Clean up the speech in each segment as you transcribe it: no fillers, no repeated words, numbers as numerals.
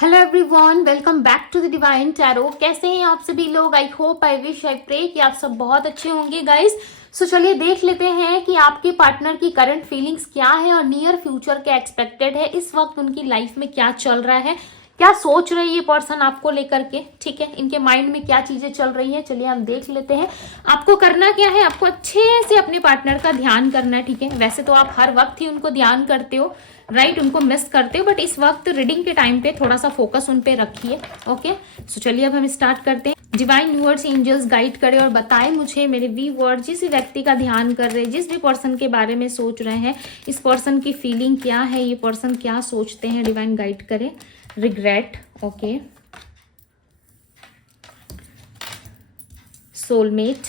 Hello everyone, welcome back to the divine tarot. कैसे हैं आप सभी लोग? I hope, I wish, I pray कि आप सब बहुत अच्छे होंगे गाइस। सो चलिए देख लेते हैं कि आपके पार्टनर की करंट फीलिंग्स क्या है और नियर फ्यूचर क्या एक्सपेक्टेड है। इस वक्त उनकी लाइफ में क्या चल रहा है, क्या सोच रही है ये पर्सन आपको लेकर के, ठीक है, इनके माइंड में क्या चीजें चल रही है। चलिए हम देख लेते हैं। आपको करना क्या है, आपको अच्छे से अपने पार्टनर का ध्यान करना है, ठीक है। वैसे तो आप हर वक्त ही उनको ध्यान करते हो, राइट, उनको मिस करते हो, बट इस वक्त रीडिंग के टाइम पे थोड़ा सा फोकस उन पे रखिए। ओके, सो चलिए अब हम स्टार्ट करते हैं। डिवाइन यूनिवर्स एंजल्स गाइड करे और बताए मुझे मेरे व्यूअर्स जिस व्यक्ति का ध्यान कर रहे हैं, जिस भी पर्सन के बारे में सोच रहे हैं, इस पर्सन की फीलिंग क्या है, ये पर्सन क्या सोचते हैं, डिवाइन गाइड करे। रिग्रेट, ओके, सोलमेट,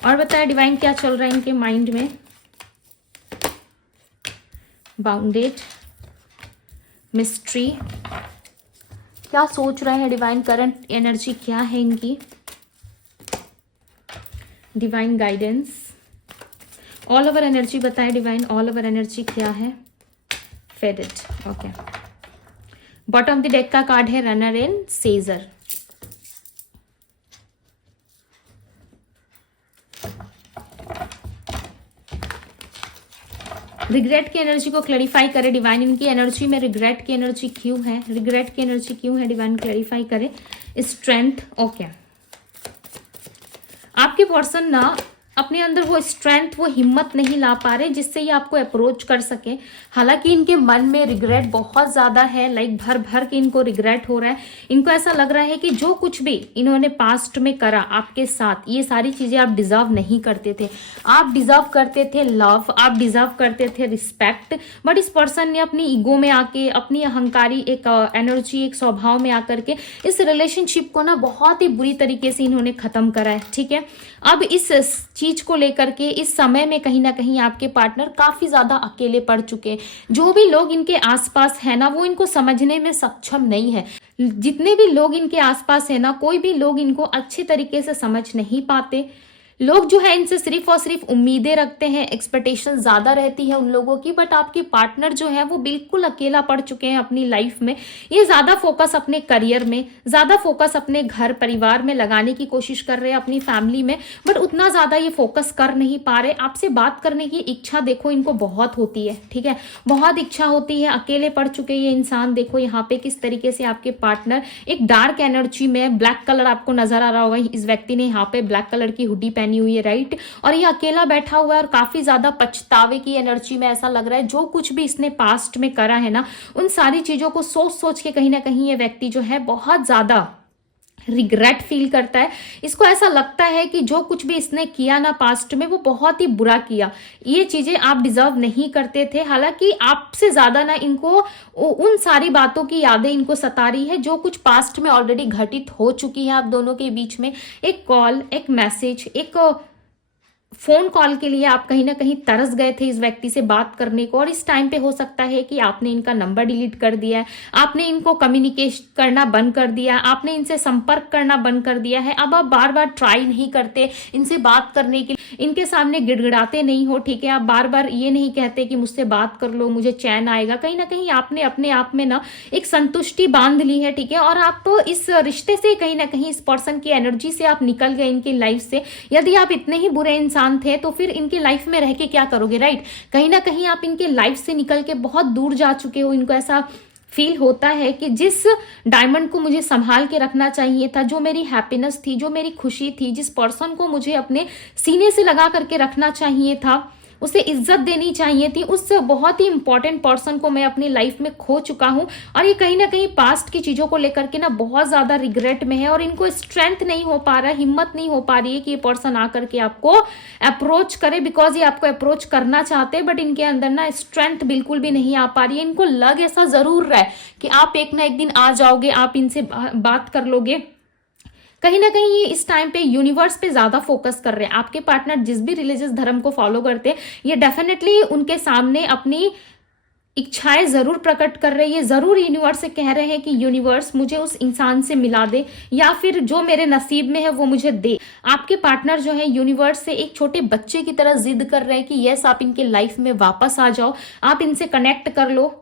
और बताए डिवाइन क्या चल रहा है इनके माइंड में। बाउंडेड, मिस्ट्री, क्या सोच रहे हैं डिवाइन, करंट एनर्जी क्या है इनकी। Divine guidance, all over energy बताएं डिवाइन, ऑल ओवर एनर्जी क्या है। Faded, okay. Bottom of the deck का कार्ड है रनर एंड सेजर। रिग्रेट की एनर्जी को क्लैरिफाई करे डिवाइन, इनकी एनर्जी में रिग्रेट की एनर्जी क्यों है, रिग्रेट की एनर्जी क्यों है, डिवाइन क्लैरिफाई करे। Strength, okay. आपके पर्सन ना अपने अंदर वो स्ट्रेंथ, वो हिम्मत नहीं ला पा रहे जिससे ये आपको अप्रोच कर सके। हालांकि इनके मन में रिग्रेट बहुत ज्यादा है, लाइक भर भर के इनको रिग्रेट हो रहा है। इनको ऐसा लग रहा है कि जो कुछ भी इन्होंने पास्ट में करा आपके साथ, ये सारी चीजें आप डिजर्व नहीं करते थे। आप डिजर्व करते थे लव, आप डिजर्व करते थे रिस्पेक्ट, बट इस पर्सन ने अपनी ईगो में आके, अपनी अहंकारी एक एनर्जी, एक स्वभाव में आकर के इस रिलेशनशिप को ना बहुत ही बुरी तरीके से इन्होंने खत्म करा है, ठीक है। अब इस चीज को लेकर के इस समय में कहीं ना कहीं आपके पार्टनर काफी ज्यादा अकेले पड़ चुके हैं। जो भी लोग इनके आसपास है ना, वो इनको समझने में सक्षम नहीं है। जितने भी लोग इनके आसपास है ना, कोई भी लोग इनको अच्छे तरीके से समझ नहीं पाते। लोग जो है इनसे सिर्फ और सिर्फ उम्मीदें रखते हैं, एक्सपेक्टेशन ज्यादा रहती है उन लोगों की, बट आपके पार्टनर जो है वो बिल्कुल अकेला पड़ चुके हैं अपनी लाइफ में। ये ज्यादा फोकस अपने करियर में, ज्यादा फोकस अपने घर परिवार में लगाने की कोशिश कर रहे हैं, अपनी फैमिली में, बट उतना ज्यादा ये फोकस कर नहीं पा रहे। आपसे बात करने की इच्छा देखो इनको बहुत होती है, ठीक है, बहुत इच्छा होती है। अकेले पड़ चुके ये इंसान, देखो यहाँ पे किस तरीके से आपके पार्टनर एक डार्क एनर्जी में, ब्लैक कलर आपको नजर आ रहा होगा, इस व्यक्ति ने यहाँ पे ब्लैक कलर की हुडी पहनी हुई है, राइट, और ये अकेला बैठा हुआ है और काफी ज्यादा पछतावे की एनर्जी में ऐसा लग रहा है। जो कुछ भी इसने पास्ट में करा है ना, उन सारी चीजों को सोच सोच के कहीं ना कहीं ये व्यक्ति जो है बहुत ज्यादा रिग्रेट फील करता है। इसको ऐसा लगता है कि जो कुछ भी इसने किया ना पास्ट में, वो बहुत ही बुरा किया, ये चीजें आप डिजर्व नहीं करते थे। हालांकि आपसे ज्यादा ना इनको उन सारी बातों की यादें इनको सता रही है जो कुछ पास्ट में ऑलरेडी घटित हो चुकी है आप दोनों के बीच में। एक कॉल, एक मैसेज, एक फोन कॉल के लिए आप कहीं ना कहीं तरस गए थे इस व्यक्ति से बात करने को, और इस टाइम पे हो सकता है कि आपने इनका नंबर डिलीट कर दिया है, आपने इनको कम्युनिकेट करना बंद कर दिया, आपने इनसे संपर्क करना बंद कर दिया है। अब आप बार बार ट्राई नहीं करते इनसे बात करने के लिए, इनके सामने गिड़गिड़ाते नहीं हो, ठीक है, आप बार बार ये नहीं कहते कि मुझसे बात कर लो मुझे चैन आएगा। कहीं ना कहीं आपने अपने आप में ना एक संतुष्टि बांध ली है, ठीक है, और आप तो इस रिश्ते से कहीं ना कहीं इस पर्सन की एनर्जी से आप निकल गए इनकी लाइफ से। यदि आप इतने ही बुरे इंसान थे तो फिर इनकी लाइफ में रह के क्या करोगे, राइट। कहीं ना कहीं आप इनके लाइफ से निकल के बहुत दूर जा चुके हो। इनको ऐसा फील होता है कि जिस डायमंड को मुझे संभाल के रखना चाहिए था, जो मेरी हैप्पीनेस थी, जो मेरी खुशी थी, जिस पर्सन को मुझे अपने सीने से लगा करके रखना चाहिए था, उसे इज्जत देनी चाहिए थी, उस बहुत ही इंपॉर्टेंट पर्सन को मैं अपनी लाइफ में खो चुका हूं। और ये कहीं ना कहीं पास्ट की चीजों को लेकर के ना बहुत ज्यादा रिग्रेट में है, और इनको स्ट्रेंथ नहीं हो पा रहा, हिम्मत नहीं हो पा रही है कि ये पर्सन आकर के आपको अप्रोच करे, बिकॉज ये आपको अप्रोच करना चाहते हैं, बट इनके अंदर ना स्ट्रेंथ बिल्कुल भी नहीं आ पा रही है। इनको लग ऐसा जरूर रहा है कि आप एक ना एक दिन आ जाओगे, आप इनसे बात कर लोगे। कहीं ना कहीं ये इस टाइम पे यूनिवर्स पे ज्यादा फोकस कर रहे हैं। आपके पार्टनर जिस भी रिलीजियस धर्म को फॉलो करते हैं, ये डेफिनेटली उनके सामने अपनी इच्छाएं जरूर प्रकट कर रहे हैं। ये जरूर यूनिवर्स से कह रहे हैं कि यूनिवर्स मुझे उस इंसान से मिला दे, या फिर जो मेरे नसीब में है वो मुझे दे। आपके पार्टनर जो है यूनिवर्स से एक छोटे बच्चे की तरह जिद कर रहे हैं कि यस आप इनके लाइफ में वापस आ जाओ, आप इनसे कनेक्ट कर लो,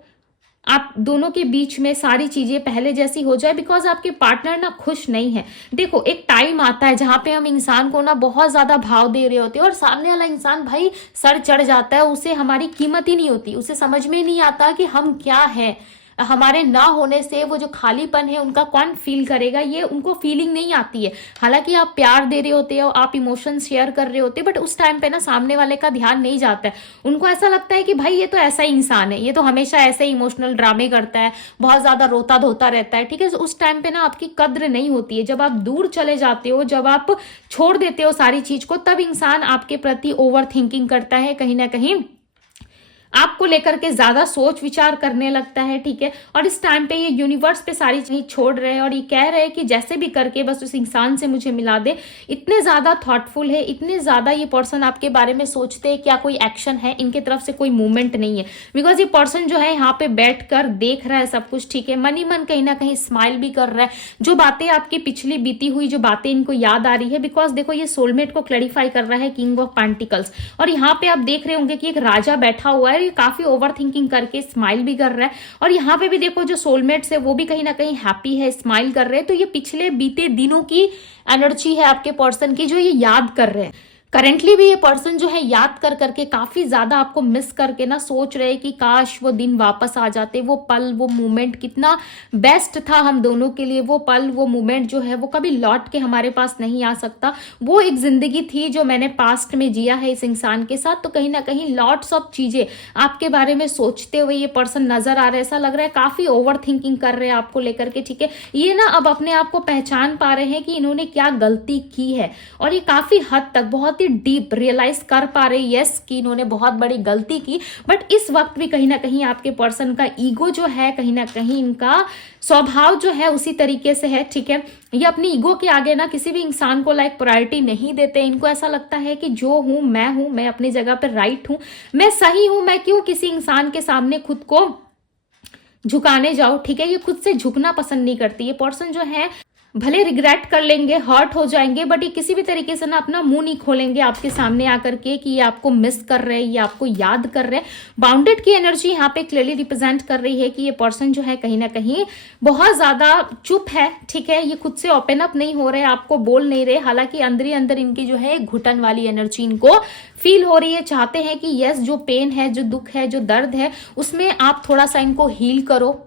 आप दोनों के बीच में सारी चीजें पहले जैसी हो जाए, बिकॉज आपके पार्टनर ना खुश नहीं है। देखो एक टाइम आता है जहां पे हम इंसान को ना बहुत ज्यादा भाव दे रहे होते हैं और सामने वाला इंसान भाई सर चढ़ जाता है, उसे हमारी कीमत ही नहीं होती, उसे समझ में नहीं आता कि हम क्या है। हमारे ना होने से वो जो खालीपन है उनका कौन फील करेगा, ये उनको फीलिंग नहीं आती है। हालांकि आप प्यार दे रहे होते हो, आप इमोशन शेयर कर रहे होते, बट उस टाइम पे ना सामने वाले का ध्यान नहीं जाता है। उनको ऐसा लगता है कि भाई ये तो ऐसा ही इंसान है, ये तो हमेशा ऐसे इमोशनल ड्रामे करता है, बहुत ज्यादा रोता धोता रहता है, ठीक है। उस टाइम पे ना आपकी कद्र नहीं होती है। जब आप दूर चले जाते हो, जब आप छोड़ देते हो सारी चीज को, तब इंसान आपके प्रति ओवर थिंकिंग करता है, कहीं ना कहीं आपको लेकर के ज्यादा सोच विचार करने लगता है, ठीक है। और इस टाइम पे ये यूनिवर्स पे सारी चीज छोड़ रहे हैं और ये कह रहे हैं कि जैसे भी करके बस उस इंसान से मुझे मिला दे। इतने ज्यादा थॉटफुल है, इतने ज्यादा ये पर्सन आपके बारे में सोचते हैं, क्या कोई एक्शन है इनके तरफ से, कोई मूवमेंट नहीं है। बिकॉज ये पर्सन जो है यहाँ पे बैठ कर देख रहा है सब कुछ, ठीक है। मन ही मन कहीं ना कहीं स्माइल भी कर रहा है। जो बातें आपकी पिछली बीती हुई जो बातें इनको याद आ रही है, बिकॉज देखो ये सोलमेट को क्लैरिफाई कर रहा है किंग ऑफ पेंटिकल्स। और यहाँ पे आप देख रहे होंगे कि एक राजा बैठा हुआ है, ये काफी ओवर थिंकिंग करके स्माइल भी कर रहा है। और यहाँ पे भी देखो जो सोलमेट्स है वो भी कहीं ना कहीं हैप्पी है, स्माइल कर रहे हैं। तो ये पिछले बीते दिनों की एनर्जी है आपके पर्सन की, जो ये याद कर रहे हैं। करेंटली भी ये पर्सन जो है याद कर करके काफी ज्यादा आपको मिस करके ना सोच रहे हैं कि काश वो दिन वापस आ जाते, वो पल, वो मोमेंट कितना बेस्ट था हम दोनों के लिए। वो पल, वो मोमेंट जो है वो कभी लौट के हमारे पास नहीं आ सकता। वो एक जिंदगी थी जो मैंने पास्ट में जिया है इस इंसान के साथ। तो कहीं ना कहीं लॉट्स ऑफ चीजें आपके बारे में सोचते हुए ये पर्सन नजर आ रहा है। ऐसा लग रहा है काफी ओवर थिंकिंग कर रहे हैं आपको लेकर के, ठीक है। ये ना अब अपने आप को पहचान पा रहे हैं कि इन्होंने क्या गलती की है, और ये काफी हद तक बहुत डीप रियलाइज कर पा रहे यस कि इन्होंने बहुत बड़ी गलती की। बट इस वक्त भी कहीं ना कहीं आपके पर्सन का ईगो जो है, कहीं ना कहीं इनका स्वभाव जो है उसी तरीके से है, ठीक है। ये अपनी ईगो के आगे ना किसी भी इंसान को लाइक प्रायोरिटी नहीं देते। इनको ऐसा लगता है कि जो हूं, मैं अपनी जगह पर राइट हूं, मैं सही हूं, मैं क्यों किसी इंसान के सामने खुद को झुकाने जाओ, ठीक है। ये खुद से झुकना पसंद नहीं करती। ये पर्सन जो है भले रिग्रेट कर लेंगे, हर्ट हो जाएंगे, बट ये किसी भी तरीके से ना अपना मुंह नहीं खोलेंगे आपके सामने आकर के कि ये आपको मिस कर रहे हैं, ये आपको याद कर रहे हैं। बाउंडेड की एनर्जी यहाँ पे क्लियरली रिप्रेजेंट कर रही है कि ये पर्सन जो है कहीं ना कहीं बहुत ज्यादा चुप है, ठीक है। ये खुद से ओपन अप नहीं हो रहे, आपको बोल नहीं रहे। हालांकि अंदर ही अंदर इनकी जो है घुटन वाली एनर्जी इनको फील हो रही है। चाहते हैं कि यस जो पेन है, जो दुख है, जो दर्द है, उसमें आप थोड़ा सा इनको हील करो,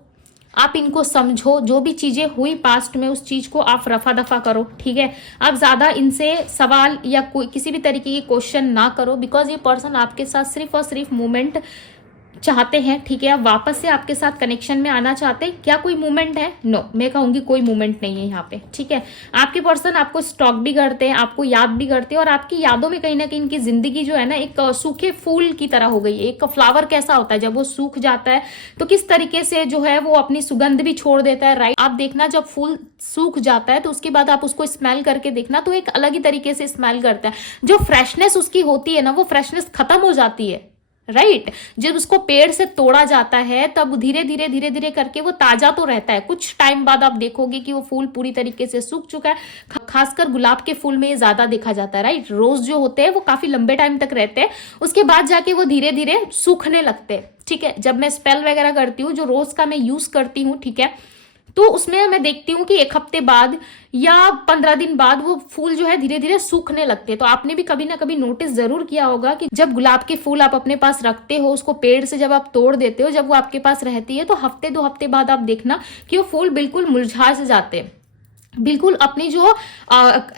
आप इनको समझो। जो भी चीजें हुई पास्ट में उस चीज को आप रफा दफा करो, ठीक है। आप ज्यादा इनसे सवाल या कोई किसी भी तरीके की क्वेश्चन ना करो, बिकॉज ये पर्सन आपके साथ सिर्फ और सिर्फ मूवमेंट चाहते हैं, ठीक है। आप वापस से आपके साथ कनेक्शन में आना चाहते हैं। क्या कोई मूवमेंट है? नो, मैं कहूंगी कोई मूवमेंट नहीं है यहाँ पे, ठीक है। आपके पर्सन आपको स्टॉक भी करते हैं, आपको याद भी करते हैं, और आपकी यादों में कहीं ना कहीं इनकी जिंदगी जो है ना एक सूखे फूल की तरह हो गई है। एक फ्लावर कैसा होता है जब वो सूख जाता है तो किस तरीके से जो है वो अपनी सुगंध भी छोड़ देता है, राइट। आप देखना जब फूल सूख जाता है तो उसके बाद आप उसको स्मेल करके देखना तो एक अलग ही तरीके से स्मेल करता है। जो फ्रेशनेस उसकी होती है ना, वो फ्रेशनेस खत्म हो जाती है, राइट। जब उसको पेड़ से तोड़ा जाता है तब धीरे धीरे करके वो ताजा तो रहता है। कुछ टाइम बाद आप देखोगे कि वो फूल पूरी तरीके से सूख चुका है। खासकर गुलाब के फूल में ये ज्यादा देखा जाता है, राइट। रोज जो होते हैं वो काफी लंबे टाइम तक रहते हैं, उसके बाद जाके वो धीरे धीरे सूखने लगते हैं, ठीक है। जब मैं स्पेल वगैरह करती हूँ, जो रोज का मैं यूज करती हूँ, ठीक है, तो उसमें मैं देखती हूँ कि 1 हफ्ते बाद या 15 दिन बाद वो फूल जो है धीरे धीरे सूखने लगते हैं। तो आपने भी कभी ना कभी नोटिस जरूर किया होगा कि जब गुलाब के फूल आप अपने पास रखते हो, उसको पेड़ से जब आप तोड़ देते हो, जब वो आपके पास रहती है, तो हफ्ते 2 हफ्ते बाद आप देखना कि वो फूल बिल्कुल मुरझा से जाते हैं। बिल्कुल अपनी जो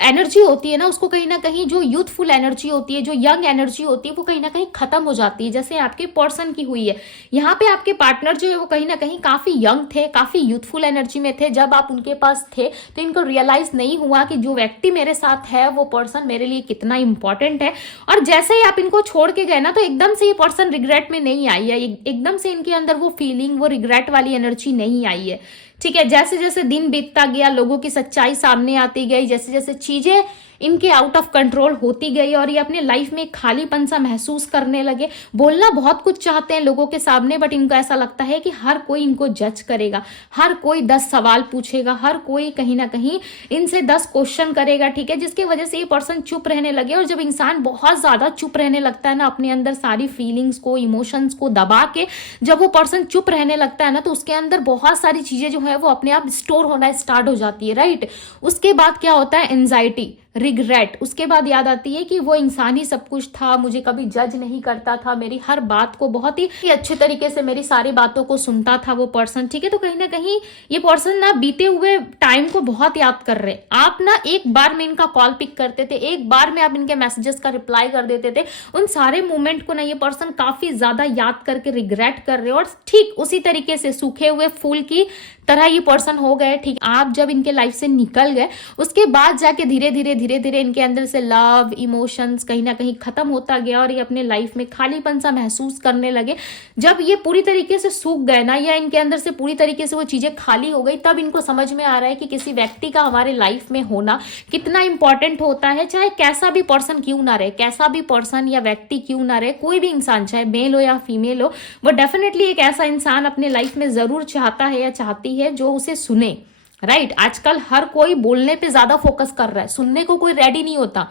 एनर्जी होती है ना, उसको कहीं ना कहीं जो यूथफुल एनर्जी होती है, जो यंग एनर्जी होती है, वो कहीं ना कहीं खत्म हो जाती है, जैसे आपके पर्सन की हुई है। यहाँ पे आपके पार्टनर जो है वो कहीं ना कहीं काफी यंग थे, काफी यूथफुल एनर्जी में थे। जब आप उनके पास थे तो इनको रियलाइज नहीं हुआ कि जो व्यक्ति मेरे साथ है वो पर्सन मेरे लिए कितना इंपॉर्टेंट है। और जैसे ही आप इनको छोड़ के गए ना, तो एकदम से ये पर्सन रिग्रेट में नहीं आई है, एकदम से इनके अंदर वो फीलिंग, वो रिग्रेट वाली एनर्जी नहीं आई है, ठीक है। जैसे जैसे दिन बीतता गया, लोगों की सच्चाई सामने आती गई, जैसे जैसे चीजें इनके आउट ऑफ कंट्रोल होती गई और ये अपने लाइफ में खालीपन सा महसूस करने लगे। बोलना बहुत कुछ चाहते हैं लोगों के सामने, बट इनको ऐसा लगता है कि हर कोई इनको जज करेगा, हर कोई 10 सवाल पूछेगा, हर कोई कहीं ना कहीं इनसे 10 क्वेश्चन करेगा, ठीक है, जिसकी वजह से ये पर्सन चुप रहने लगे। और जब इंसान बहुत ज्यादा चुप रहने लगता है ना, अपने अंदर सारी फीलिंग्स को, इमोशंस को दबा के जब वो पर्सन चुप रहने लगता है ना, तो उसके अंदर बहुत सारी चीजें जो है वो अपने आप स्टोर होना स्टार्ट हो जाती है, राइट। उसके बाद क्या होता है, एंजाइटी, रिग्रेट। उसके बाद याद आती है कि वो इंसान ही सब कुछ था, मुझे कभी जज नहीं करता था, मेरी हर बात को बहुत ही अच्छे तरीके से मेरी सारी बातों को सुनता था वो पर्सन, ठीक है। तो कहीं ना कहीं ये पर्सन ना बीते हुए टाइम को बहुत याद कर रहे। आप ना एक बार में इनका कॉल पिक करते थे, एक बार में आप इनके मैसेजेस का रिप्लाई कर देते थे, उन सारे मोमेंट को ना ये पर्सन काफी ज्यादा याद करके रिग्रेट कर रहे हो। और ठीक उसी तरीके से सूखे हुए फूल की तरह ये पर्सन हो गए, ठीक। आप जब इनके लाइफ से निकल गए उसके बाद जाके धीरे धीरे इनके अंदर से लव, इमोशंस कहीं ना कहीं खत्म होता गया और ये अपने लाइफ में खालीपन सा महसूस करने लगे। जब ये पूरी तरीके से सूख गए ना, या इनके अंदर से पूरी तरीके से वो चीजें खाली हो गई, तब इनको समझ में आ रहा है कि किसी व्यक्ति का हमारे लाइफ में होना कितना इंपॉर्टेंट होता है। चाहे कैसा भी पर्सन क्यों ना रहे, कैसा भी पर्सन या व्यक्ति क्यों ना रहे, कोई भी इंसान चाहे मेल हो या फीमेल हो, वो डेफिनेटली एक ऐसा इंसान अपने लाइफ में जरूर चाहता है या चाहती है जो उसे सुने, राइट। आजकल हर कोई बोलने पे ज्यादा फोकस कर रहा है, सुनने को कोई रेडी नहीं होता।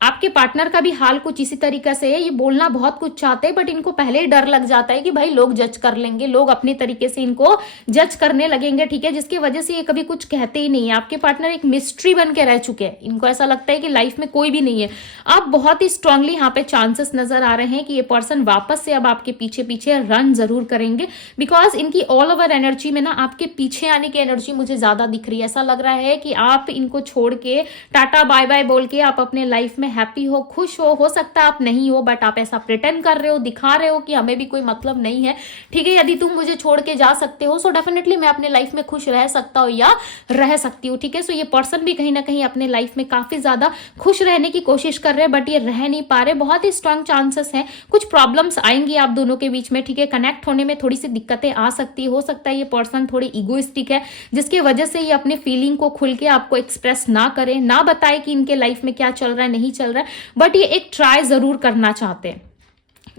आपके पार्टनर का भी हाल कुछ इसी तरीके से है, ये बोलना बहुत कुछ चाहते हैं, बट इनको पहले ही डर लग जाता है कि भाई लोग जज कर लेंगे, लोग अपने तरीके से इनको जज करने लगेंगे, ठीक है, जिसकी वजह से ये कभी कुछ कहते ही नहीं है। आपके पार्टनर एक मिस्ट्री बन के रह चुके हैं, इनको ऐसा लगता है कि लाइफ में कोई भी नहीं है। अब बहुत ही स्ट्रांगली यहाँ पे चांसेस नजर आ रहे हैं कि ये पर्सन वापस से अब आपके पीछे पीछे रन जरूर करेंगे, बिकॉज इनकी ऑल ओवर एनर्जी में ना आपके पीछे आने की एनर्जी मुझे ज्यादा दिख रही है। ऐसा लग रहा है कि आप इनको छोड़ के टाटा बाय बाय बोल के आप अपने लाइफ में हैप्पी हो, खुश हो सकता है आप नहीं हो, बट आप ऐसा प्रिटेंड कर रहे हो, दिखा रहे हो कि हमें भी कोई मतलब नहीं है, ठीक है। यदि तुम मुझे छोड़ के जा सकते हो सो डेफिनेटली मैं अपने लाइफ में खुश रह सकता हूँ या रह सकती हूँ, ठीक है। सो ये पर्सन भी कहीं ना कहीं अपने लाइफ में काफी ज्यादा खुश रहने की कोशिश कर रहे हैं, बट ये रह नहीं पा रहे। बहुत ही स्ट्रांग चांसेस है, कुछ प्रॉब्लम्स आएंगी आप दोनों के बीच में, ठीक है। कनेक्ट होने में थोड़ी सी दिक्कतें आ सकती है, हो सकता है ये पर्सन थोड़ी इगोइस्टिक है, जिसकी वजह से ये अपने फीलिंग को खुल के आपको एक्सप्रेस ना करे, ना बताए कि इनके लाइफ में क्या चल रहा है, नहीं चल रहा है, बट ये एक ट्राई जरूर करना चाहते हैं,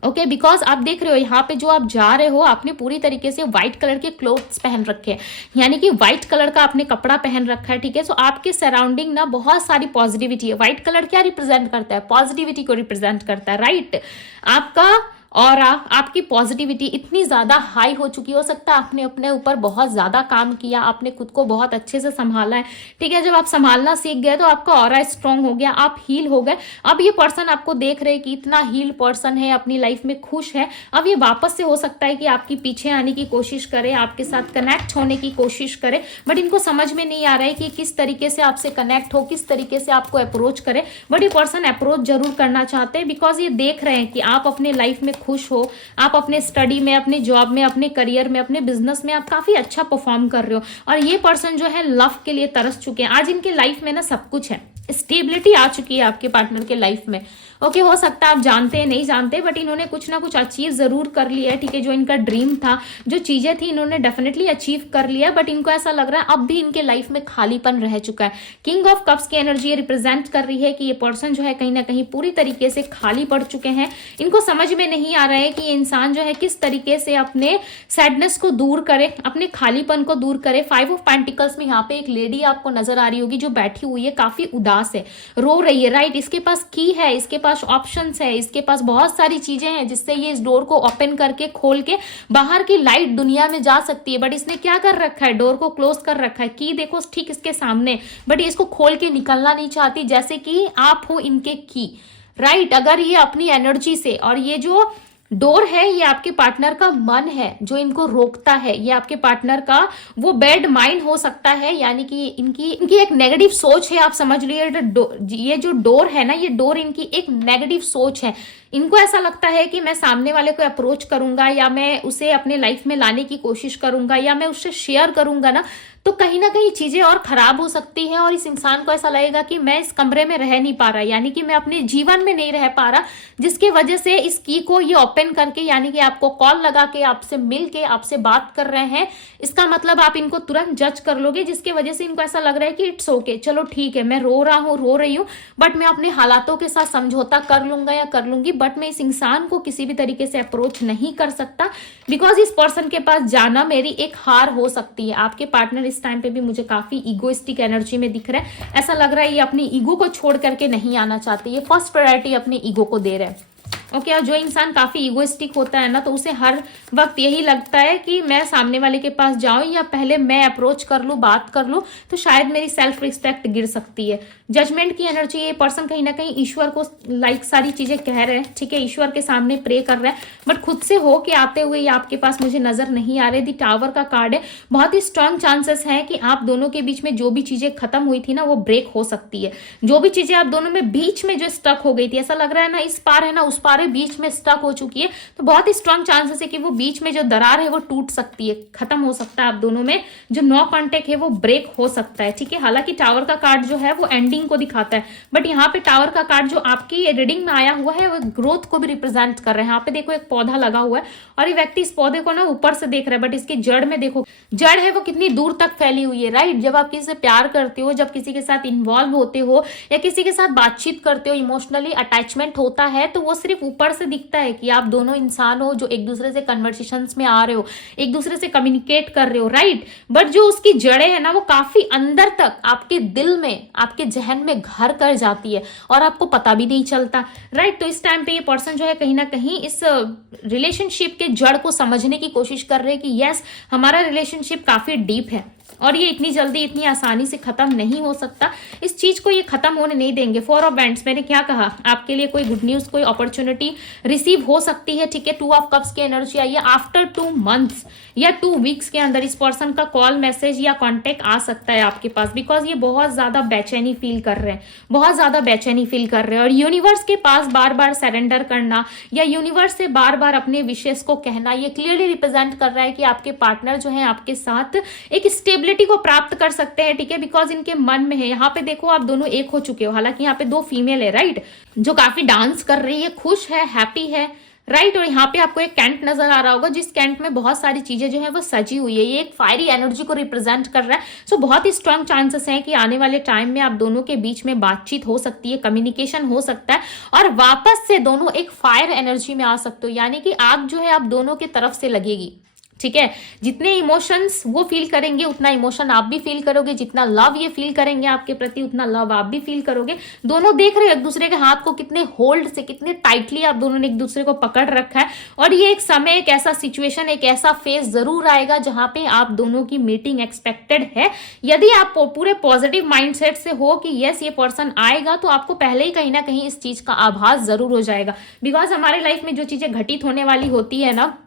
ओके। बिकॉज आप देख रहे हो यहाँ पे जो आप जा रहे हो, आपने पूरी तरीके से व्हाइट कलर के क्लोथ्स पहन रखे हैं, यानी कि व्हाइट कलर का आपने कपड़ा पहन रखा है, ठीक है। सो आपके सराउंडिंग ना बहुत सारी पॉजिटिविटी है। व्हाइट कलर क्या रिप्रेजेंट करता है, पॉजिटिविटी को रिप्रेजेंट करता है, राइट। आपका और आपकी पॉजिटिविटी इतनी ज्यादा हाई हो चुकी, हो सकता है आपने अपने ऊपर बहुत ज्यादा काम किया, आपने खुद को बहुत अच्छे से संभाला है, ठीक है। जब आप संभालना सीख गए तो आपका ऑरा स्ट्रांग हो गया, आप हील हो गए। अब ये पर्सन आपको देख रहे हैं कि इतना हील पर्सन है, अपनी लाइफ में खुश है। अब ये वापस से हो सकता है कि आपकी पीछे आने की कोशिश करे, आपके साथ कनेक्ट होने की कोशिश करे, बट इनको समझ में नहीं आ रहा है कि किस तरीके से आपसे कनेक्ट हो, किस तरीके से आपको अप्रोच करे। बट ये पर्सन अप्रोच जरूर करना चाहते हैं, बिकॉज ये देख रहे हैं कि आप अपने लाइफ में खुश हो, आप अपने स्टडी में, अपने जॉब में, अपने करियर में, अपने बिजनेस में आप काफी अच्छा परफॉर्म कर रहे हो। और ये पर्सन जो है लव के लिए तरस चुके हैं। आज इनके लाइफ में ना सब कुछ है, स्टेबिलिटी आ चुकी है आपके पार्टनर के लाइफ में, ओके। हो सकता है आप जानते हैं नहीं जानते, बट इन्होंने कुछ ना कुछ अचीव जरूर कर लिया है, ठीक है। जो इनका ड्रीम था, जो चीजें थी, इन्होंने डेफिनेटली अचीव कर लिया, बट इनको ऐसा लग रहा है अब भी इनके लाइफ में खालीपन रह चुका है। किंग ऑफ कप्स की एनर्जी रिप्रेजेंट कर रही है कि ये पर्सन जो है कहीं ना कहीं पूरी तरीके से खाली पड़ चुके हैं। इनको समझ में नहीं आ रहा है कि ये इंसान जो है किस तरीके से अपने सैडनेस को दूर करे, अपने खालीपन को दूर करे। 5 ऑफ पेंटिकल्स में यहाँ पे एक लेडी आपको नजर आ रही होगी जो बैठी हुई है, काफी उदास है, रो रही है, राइट। इसके पास की है, इसके पास ऑप्शंस है, इसके पास बहुत सारी चीजें हैं जिससे ये इस डोर को ओपन करके, खोल के बाहर की लाइट दुनिया में जा सकती है, बट इसने क्या कर रखा है, डोर को क्लोज कर रखा है। की देखो ठीक इसके सामने, बट ये इसको खोल के निकलना नहीं चाहती, जैसे कि आप हो इनके की, राइट। अगर ये अपनी एनर्जी से, और ये जो डोर है ये आपके पार्टनर का मन है जो इनको रोकता है, ये आपके पार्टनर का वो बैड माइंड हो सकता है, यानी कि इनकी एक नेगेटिव सोच है, आप समझ लीजिए। ये जो डोर है ना, ये डोर इनकी एक नेगेटिव सोच है। इनको ऐसा लगता है कि मैं सामने वाले को अप्रोच करूंगा या मैं उसे अपने लाइफ में लाने की कोशिश करूंगा या मैं उससे शेयर करूंगा ना, तो कहीं ना कहीं चीजें और खराब हो सकती है और इस इंसान को ऐसा लगेगा कि मैं इस कमरे में रह नहीं पा रहा, यानी कि मैं अपने जीवन में नहीं रह पा रहा, जिसकी वजह से इस की को ये ओपन करके, यानी कि आपको कॉल लगा के आपसे मिल के आपसे बात कर रहे हैं, इसका मतलब आप इनको तुरंत जज कर लोगे, जिसकी वजह से इनको ऐसा लग रहा है कि इट्स ओके, चलो ठीक है, मैं रो रहा हूँ, रो रही हूँ, बट मैं अपने हालातों के साथ समझौता कर लूंगा या कर लूंगी, बट मैं इस इंसान को किसी भी तरीके से अप्रोच नहीं कर सकता, बिकॉज इस पर्सन के पास जाना मेरी एक हार हो सकती है। आपके पार्टनर इस टाइम पे भी मुझे काफी ईगोइस्टिक एनर्जी में दिख रहा है, ऐसा लग रहा है ये अपनी ईगो को छोड़ करके नहीं आना चाहते, ये फर्स्ट प्रायोरिटी अपने ईगो को दे रहे हैं। ओके, और जो इंसान काफी इगोइस्टिक होता है ना, तो उसे हर वक्त यही लगता है कि मैं सामने वाले के पास जाऊं या पहले मैं अप्रोच कर लूं, बात कर लूं, तो शायद मेरी सेल्फ रिस्पेक्ट गिर सकती है। जजमेंट की एनर्जी, ये पर्सन कहीं ना कहीं ईश्वर को लाइक सारी चीजें कह रहे हैं, ठीक है, ईश्वर के सामने प्रे कर रहे हैं, बट खुद से हो के आते हुए ये आपके पास मुझे नजर नहीं आ रहे। दी टावर का कार्ड है, बहुत ही स्ट्रांग चांसेस है कि आप दोनों के बीच में जो भी चीजें खत्म हुई थी ना, वो ब्रेक हो सकती है। जो भी चीजें आप दोनों में बीच में जो स्टक हो गई थी, ऐसा लग रहा है ना इस पार है ना उस पार है, बीच में स्टक हो चुकी है, तो बहुत ही स्ट्रांग चांसेस है कि वो बीच में जो दरार है वो टूट सकती है, खत्म हो सकता है आप दोनों में, जो नो कांटेक्ट है वो ब्रेक हो सकता है, ठीक है। हालांकि टावर का कार्ड जो है वो एंडिंग को दिखाता है, बट यहाँ पे टावर का कार्ड जो आपकी रीडिंग में आया हुआ है वो ग्रोथ को भी रिप्रेजेंट कर रहे हैं। यहाँ पे देखो एक पौधा लगा हुआ है और ये व्यक्ति इस पौधे को ना ऊपर से देख रहा है, बट इसकी जड़ में देखो, जड़ है वो कितनी दूर तक फैली हुई है, राइट। जब आप किसी से प्यार करते हो, जब किसी के साथ इन्वॉल्व होते हो या किसी के साथ बातचीत करते हो, इमोशनली अटैचमेंट होता है, तो वो सिर्फ ऊपर से दिखता है कि आप दोनों इंसान हो जो एक दूसरे से कन्वर्सेशंस में आ रहे हो, एक दूसरे से कम्युनिकेट कर रहे हो, राइट। बट जो उसकी जड़ें है ना, वो काफी अंदर तक आपके दिल में, आपके जहन में घर कर जाती है और आपको पता भी नहीं चलता, राइट। तो इस टाइम पे ये पर्सन जो है कहीं ना कहीं इस रिलेशनशिप के जड़ को समझने की कोशिश कर रहे हैं कि यस, हमारा रिलेशनशिप काफी डीप है और ये इतनी जल्दी इतनी आसानी से खत्म नहीं हो सकता, इस चीज को ये खत्म होने नहीं देंगे। 4 ऑफ बैंड्स, मैंने क्या कहा, आपके लिए कोई गुड न्यूज, कोई अपॉर्चुनिटी रिसीव हो सकती है, ठीक है। 2 ऑफ कप्स की एनर्जी आई है, आफ्टर 2 मंथ्स या 2 वीक्स के अंदर इस पर्सन का कॉल, मैसेज या कॉन्टेक्ट आ सकता है आपके पास, बिकॉज ये बहुत ज्यादा बेचैनी फील कर रहे हैं, बहुत ज्यादा बेचैनी फील कर रहे हैं। और यूनिवर्स के पास बार बार सरेंडर करना या यूनिवर्स से बार बार अपने विशेष को कहना, ये क्लियरली रिप्रेजेंट कर रहा है कि आपके पार्टनर जो है आपके साथ एक स्टेबिलिटी को प्राप्त कर सकते हैं, ठीक है, बिकॉज इनके मन में है। यहाँ पे देखो आप दोनों एक हो चुके हो, हालांकि यहाँ पे 2 फीमेल है, राइट, जो काफी डांस कर रही है, खुश है, हैप्पी है, राइट। और यहाँ पे आपको एक कैंट नजर आ रहा होगा, जिस कैंट में बहुत सारी चीजें जो है वो सजी हुई है, ये एक फायरी एनर्जी को रिप्रेजेंट कर रहा है। सो बहुत ही स्ट्रांग चांसेस हैं कि आने वाले टाइम में आप दोनों के बीच में बातचीत हो सकती है, कम्युनिकेशन हो सकता है और वापस से दोनों एक फायर एनर्जी में आ सकते हो, यानी कि आग जो है आप दोनों की तरफ से लगेगी, ठीक है। जितने इमोशंस वो फील करेंगे उतना इमोशन आप भी फील करोगे, जितना लव ये फील करेंगे आपके प्रति उतना लव आप भी फील करोगे। दोनों देख रहे हो एक दूसरे के हाथ को कितने होल्ड से, कितने टाइटली आप दोनों ने एक दूसरे को पकड़ रखा है। और ये एक समय, एक ऐसा सिचुएशन, एक ऐसा फेज जरूर आएगा जहां पे आप दोनों की मीटिंग एक्सपेक्टेड है। यदि आप पूरे पॉजिटिव माइंडसेट से हो कि यस ये पर्सन आएगा, तो आपको पहले ही कहीं ना कहीं इस चीज का आभास जरूर हो जाएगा, बिकॉज हमारे लाइफ में जो चीजें घटित होने वाली होती है ना,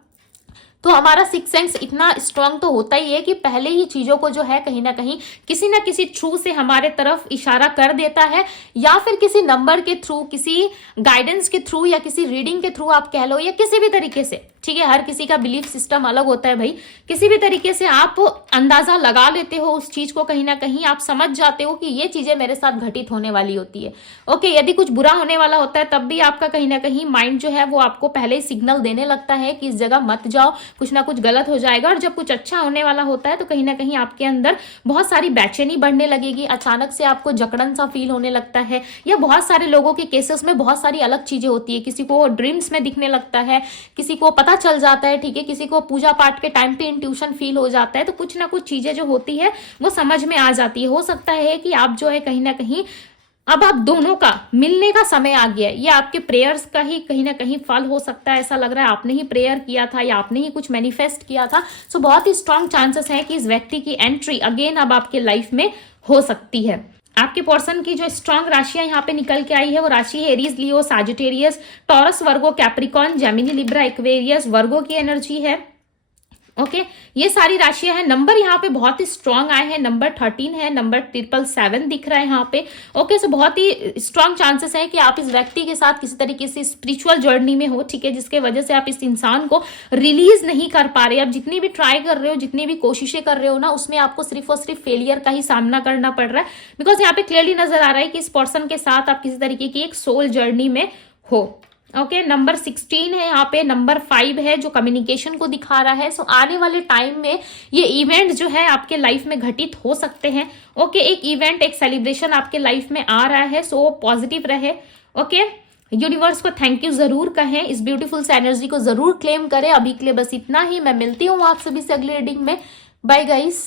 तो हमारा सिक्स सेंस इतना स्ट्रांग तो होता ही है कि पहले ही चीजों को जो है कहीं ना कहीं किसी ना किसी थ्रू से हमारे तरफ इशारा कर देता है, या फिर किसी नंबर के थ्रू, किसी गाइडेंस के थ्रू या किसी रीडिंग के थ्रू आप कह लो, या किसी भी तरीके से, ठीक है। हर किसी का बिलीफ सिस्टम अलग होता है भाई, किसी भी तरीके से आप अंदाजा लगा लेते हो उस चीज को, कहीं ना कहीं आप समझ जाते हो कि ये चीजें मेरे साथ घटित होने वाली होती है। ओके, यदि कुछ बुरा होने वाला होता है तब भी आपका कहीं ना कहीं माइंड जो है वो आपको पहले ही सिग्नल देने लगता है कि इस जगह मत जाओ, कुछ ना कुछ गलत हो जाएगा। और जब कुछ अच्छा होने वाला होता है तो कहीं ना कहीं आपके अंदर बहुत सारी बेचैनी बढ़ने लगेगी, अचानक से आपको जकड़न सा फील होने लगता है, या बहुत सारे लोगों के केसेस में बहुत सारी अलग चीजें होती है, किसी को ड्रीम्स में दिखने लगता है, किसी को पता चल जाता है, ठीक है, किसी को पूजा पाठ के टाइम पे इंट्यूशन फील हो जाता है। तो कुछ ना कुछ चीजें जो होती है वो समझ में आ जाती है। हो सकता है कि आप जो है कहीं ना कहीं अब आप दोनों का मिलने का समय आ गया है, ये आपके प्रेयर्स का ही कहीं ना कहीं फल हो सकता है। ऐसा लग रहा है आपने ही प्रेयर किया था या आपने ही कुछ मैनिफेस्ट किया था। सो बहुत ही स्ट्रांग चांसेस है कि इस व्यक्ति की एंट्री अगेन अब आपके लाइफ में हो सकती है। आपके पर्सन की जो स्ट्रांग राशियां यहाँ पे निकल के आई है वो राशि है एरीज, लियो, साजिटेरियस, टॉरस, वर्गो, कैप्रिकॉन, जेमिनी, लिब्रा, एक्वेरियस। वर्गो की एनर्जी है, ओके ये सारी राशियां हैं। नंबर यहाँ पे बहुत ही स्ट्रांग आए हैं, नंबर 13 है, नंबर 777 दिख रहा है यहाँ पे। ओके सो बहुत ही स्ट्रांग चांसेस है कि आप इस व्यक्ति के साथ किसी तरीके से स्पिरिचुअल जर्नी में हो, ठीक है, जिसके वजह से आप इस इंसान को रिलीज नहीं कर पा रहे। आप जितनी भी ट्राई कर रहे हो, जितनी भी कोशिशें कर रहे हो ना, उसमें आपको सिर्फ और सिर्फ फेलियर का ही सामना करना पड़ रहा है। बिकॉज यहाँ पे क्लियरली नजर आ रहा है कि इस पर्सन के साथ आप किसी तरीके की एक सोल जर्नी में हो। ओके नंबर 16 है यहाँ पे, नंबर 5 है जो कम्युनिकेशन को दिखा रहा है। सो आने वाले टाइम में ये इवेंट जो है आपके लाइफ में घटित हो सकते हैं। ओके एक इवेंट, एक सेलिब्रेशन आपके लाइफ में आ रहा है, सो पॉजिटिव रहे। ओके यूनिवर्स को थैंक यू जरूर कहें, इस ब्यूटीफुल सी एनर्जी को जरूर क्लेम करें। अभी के लिए बस इतना ही, मैं मिलती हूँ आप सभी से अगली रीडिंग में। Bye guys.